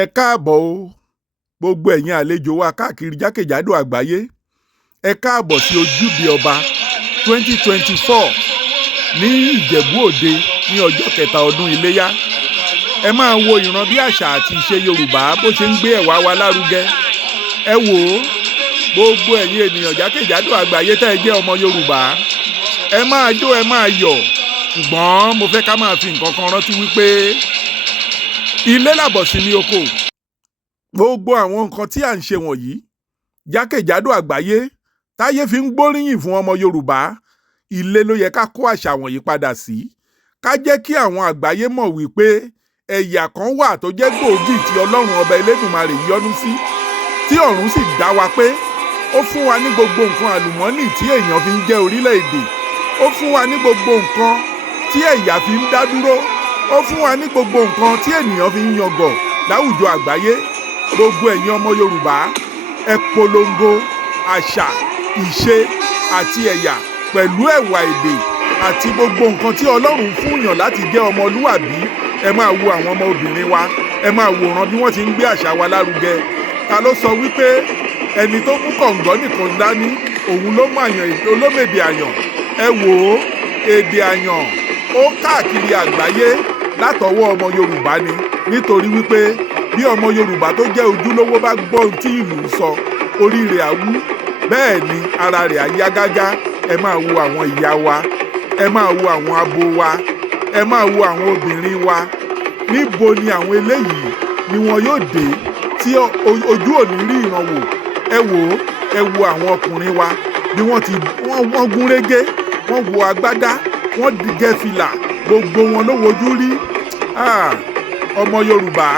Ẹ káàbọ̀ o gbogbo ẹ̀yin àlejò wa káàkiri jákèjádò àgbáyé. Ẹ káàbọ̀ sí ojúde ọba 2024 ní Ìjẹ̀bú Òde ní ọjọ́ kẹta ọdún iléyá. Ẹ máa wo ìran bí àṣà àti ìṣe Yorùbá bó ṣe ń gbé ẹ̀wà wa lárugẹ. Ẹ wò ó, gbogbo ẹ̀yin ènìyàn jákèjádò àgbáyé tẹ́ ẹ jẹ́ ọmọ Yorùbá. Ẹ máa jó, ẹ máa yọ̀, ṣùgbọ́n mo fẹ́ ká máa fi nǹkan kan rántí wípé ilé làbọ̀ sí ní oko. Gbogbo àwọn nǹkan tí à ń ṣe wọ̀nyí jákèjádò àgbáyé táyé fi ń gbóríyìn fún ọmọ Yorùbá, ilé ló yẹ ká kó àṣà wọ̀nyí padà sí. Ká jẹ́ kí àwọn àgbáyé mọ̀ wípé ẹ̀yà kan wà tó jẹ́ gbòógì tí Ọlọ́run ọba Elédùmarè yọ́nú sí, tí ọ̀run sì dá wa pé ó fún wa ní gbogbo nǹkan àlùmọ́nì tí èèyàn fi ń jẹ́ orílẹ̀-èdè. Ó fún wa ní gbogbo nǹkan tí ẹ̀yà fi ń dá dúró. Ó fún wa ní gbogbo nǹkan tí ènìyàn fi ń yangàn láwùjọ àgbáyé. Gbogbo ẹ̀yin ọmọ Yorùbá, ẹ polongo àṣà, ìṣe àti ẹ̀yà pẹ̀lú ẹ̀wà èdè àti gbogbo nǹkan tí Ọlọ́run fún yàn láti jẹ́ ọmọlúwàbí. Ẹ máa wo àwọn ọmọ obìnrin wa, ẹ máa wòran bí wọ́n ti ń gbé àṣà wa lárugẹ. Ta ló sọ wípé ẹni tó mú kọ̀ǹgọ́ nìkan dání òun ló mọ àyàn olómèdè àyàn? Ẹ wò ó, èdè àyàn ó káàkiri àgbáyé látọwọ́ ọmọ Yorùbá ni, nítorí wípé bí ọmọ Yorùbá tó jẹ́ ojúlówó bá gbọ́ ohun tí ìlú ń sọ, orí rẹ̀ á wú, bẹ́ẹ̀ ni ara rẹ̀ á yá gágá. Ẹ máa wo àwọn ìyá wa, ẹ máa wo àwọn abo wa, ẹ máa wo àwọn obìnrin wa. Níbo ni àwọn eléyìí ni wọn yóò dé tí ojú òní rí ìran wò? Ẹ wò ó, ẹ wo àwọn ọkùnrin wa bí wọ́n gún régé, wọ́n wọ agbádá, wọ́n gẹ fìlà, gbogbo wọn ló wojú rí. Ọmọ Yorùbá,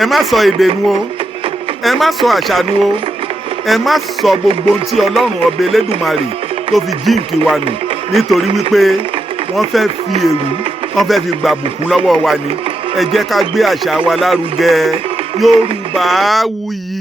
ẹ má sọ èdè nu o, ẹ má sọ àṣà nu o, ẹ má sọ gbogbo ohun tí Ọlọ́run ọba Elédùmarè tó fi jíǹkì wa nù, nítorí wípé wọ́n fẹ́ fi èrú, wọ́n fẹ́ fi gbàbùkún lọ́wọ́ wa ni. Ẹ jẹ́ ká gbé àṣà wa lárugẹ. Yorùbá wuyì.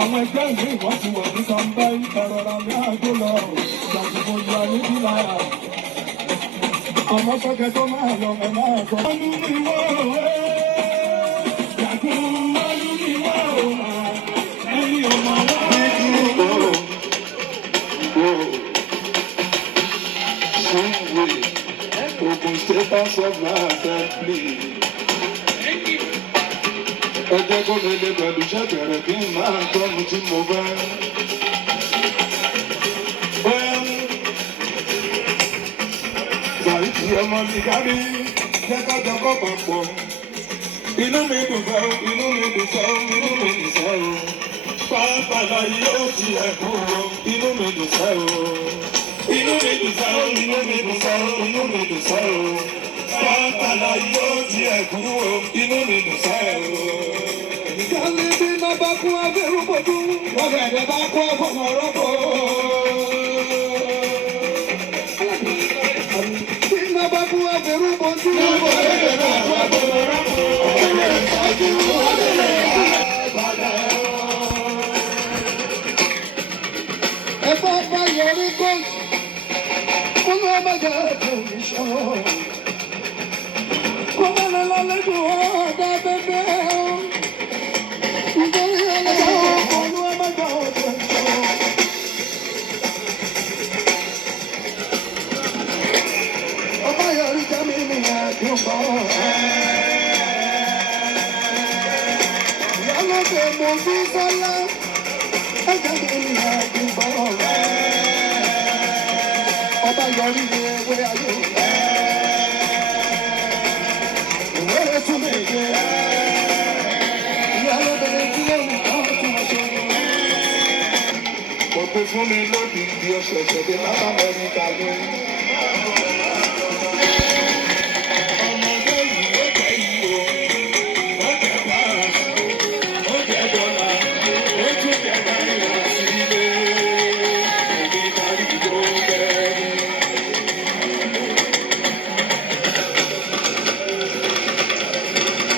Àwọn ẹgbẹ́ ìwé ìwọ́n ti wọ̀ ní sanbẹ́ ìtẹ̀rọ̀rọ̀ ní àjò lọ. Ìjàdùkú ìyá níbí láyà. Ọmọ sọ́kẹ́ tó máa lọ ẹ̀ máa gbọ́. Olú mi wá òwe. Jàdùkú olú mi wá òwe. Ẹni ọmọ wá òwe. Ogun state house of assembly. Ẹ jẹ́ kó mi lè pẹ̀lú iṣẹ́ bẹ̀rẹ̀ kí n máa gbọ́ mu tí mo bá. Bàìtì ọmọ mi kárí jẹ́ ká jọ kọ́ papọ̀. Inú mi dùn fẹ́ o, inú mi dùn fẹ́ o, inú mi dùn fẹ́ o. Pàápàá yóò ti ẹ̀kú o, inú mi dùn fẹ́ o. Inú mi dùn fẹ́ o, inú mi dùn fẹ́ o, inú mi dùn fẹ́ o. Pàápàá yóò ti ẹ̀kú o, inú mi dùn fẹ́ o. Kálí bí iná bá kú abẹ́rú bọ́dú, ọ̀gẹ̀dẹ̀ bá kú ọ̀fọ̀mọ̀ rọ́pò. Bí iná bá kú abẹ́rú bọ́dú, ọ̀gẹ̀dẹ̀ bá kú ọ̀fọ̀mọ̀ rọ́pò. Ẹ bá bá yọrí góòlù, kó ló má jẹ́ èmi ṣọ́. Kó má lọ lálejò ọ̀dà bẹ́bẹ́ o. Ọba yọrí ni ewé ayé. Ìwé tún lè jẹ. Ìyá lóbìnrin tí ó ní kọ́ tí wọ́n ṣe. Kò tó fún mi lódì bí ọ̀sẹ̀ ṣẹ̀dẹ̀ lábá Amẹ́ríkà ní. Ọmọdé yìí ó jẹ́ yìí o. Ó jẹ́ báàsì, ó jẹ́ dọ́là, ó tún jẹ́ náírà sí ilé. Èmi kárí tó bẹ́ẹ̀ ni.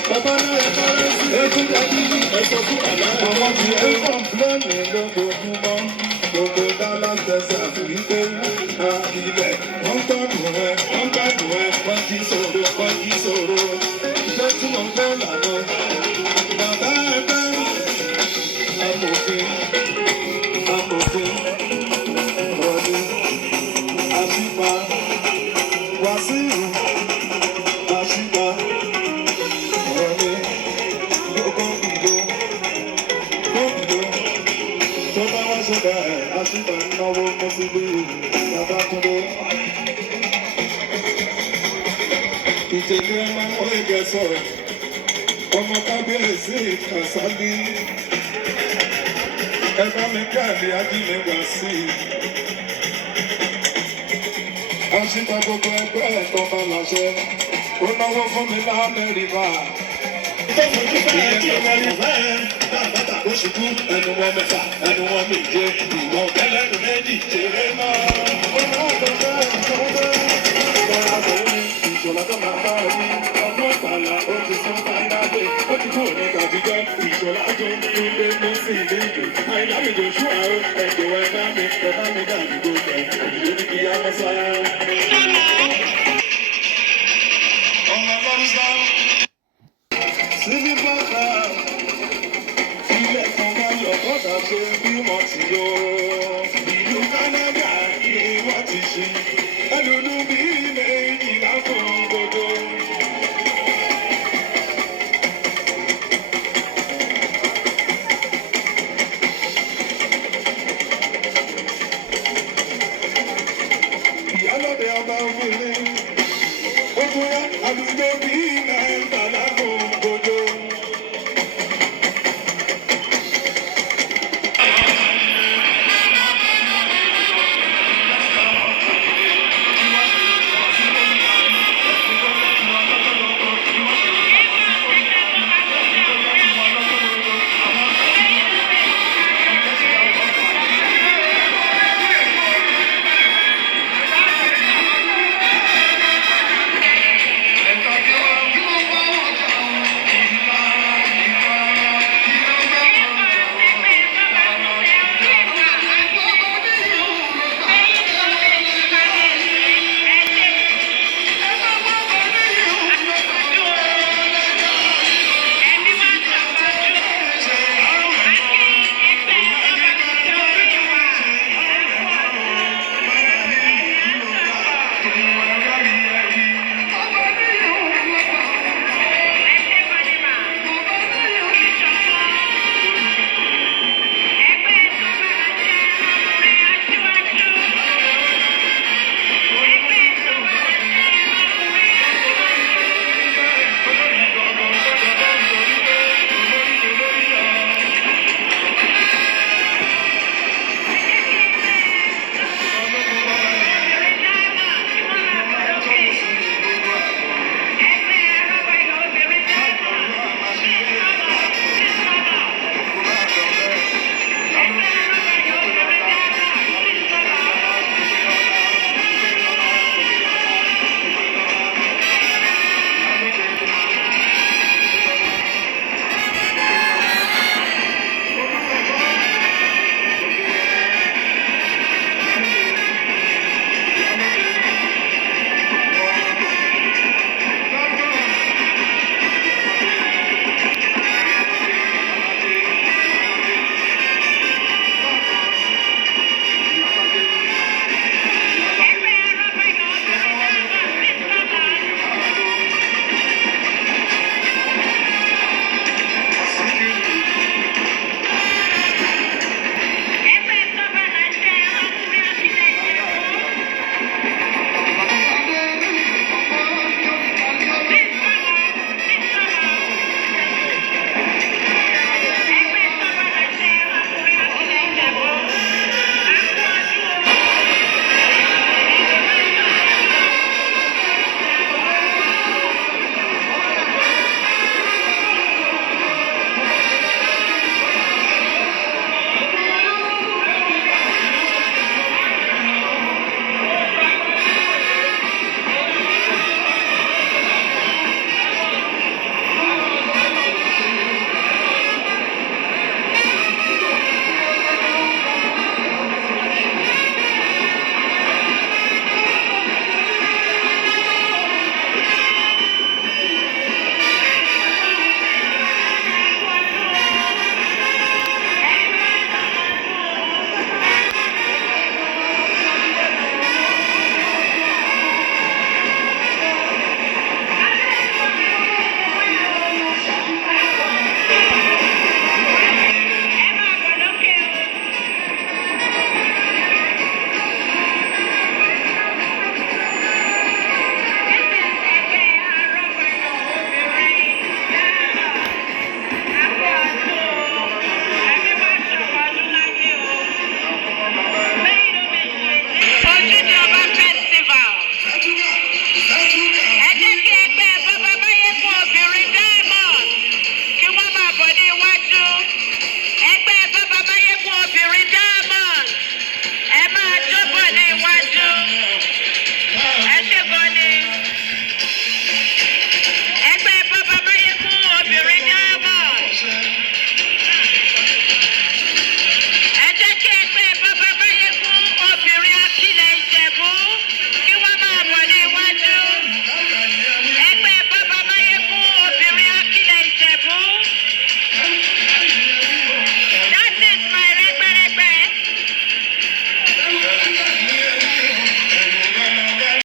Bàbá náà ẹ kọ́lé sí ẹkún dàbí ẹ̀sọ́ fún àlá. Àwọn ti ẹ̀ ń kọ̀m̀pléènì lójoojúmọ́. Gbogbo Dallas tẹ̀sí àfìrí pé a ilẹ̀ wọ́n gbádùn ẹ̀, wọ́n gbádùn ẹ̀, wọ́n jí sọ̀rọ̀, wọ́n jí sọ̀rọ̀. Ìjọ tí mo gbọ́ lànà. Bàbá ẹgbẹ́ amòfin, amòfin, rọ̀lú, àṣìpa, Wàsíù, àṣìpa. Ìtẹ̀lé ọmọ ẹgbẹ́ sọ̀rọ̀, ọmọ kábíyèsí Kàsálí, ẹ bá mi káàdì ajínigbà sí i. Àṣìpa gbogbo ẹgbẹ́ ẹ̀tọ́ bá láṣẹ, ó náwó fún mi l'Amẹ́ríkà. Oṣù kú ẹnu wọn mẹ́fà, ẹnu wọn méje, ìwọ̀n ẹlẹ́nu méjì tèrè náà. Ìṣọ̀lá tó máa bá rí ọgbọ́n ìpàlà ó ti sún fáńdáde ó ti kúrò ní kàdíjọ́ ìṣọ̀lá tó ní ilé ní sí ilé ìlú àìlámìjọ ṣú àárọ̀ ẹ̀jẹ̀ wa ẹ̀dá mi dàbí gbogbo ẹ̀ ìlú ní kí á mọ́ sáyà. Ọmọ lọ́rùsá síbí bàtà ilẹ̀ kan bá yọ̀ bọ́dà ṣe bí mo ti yọ.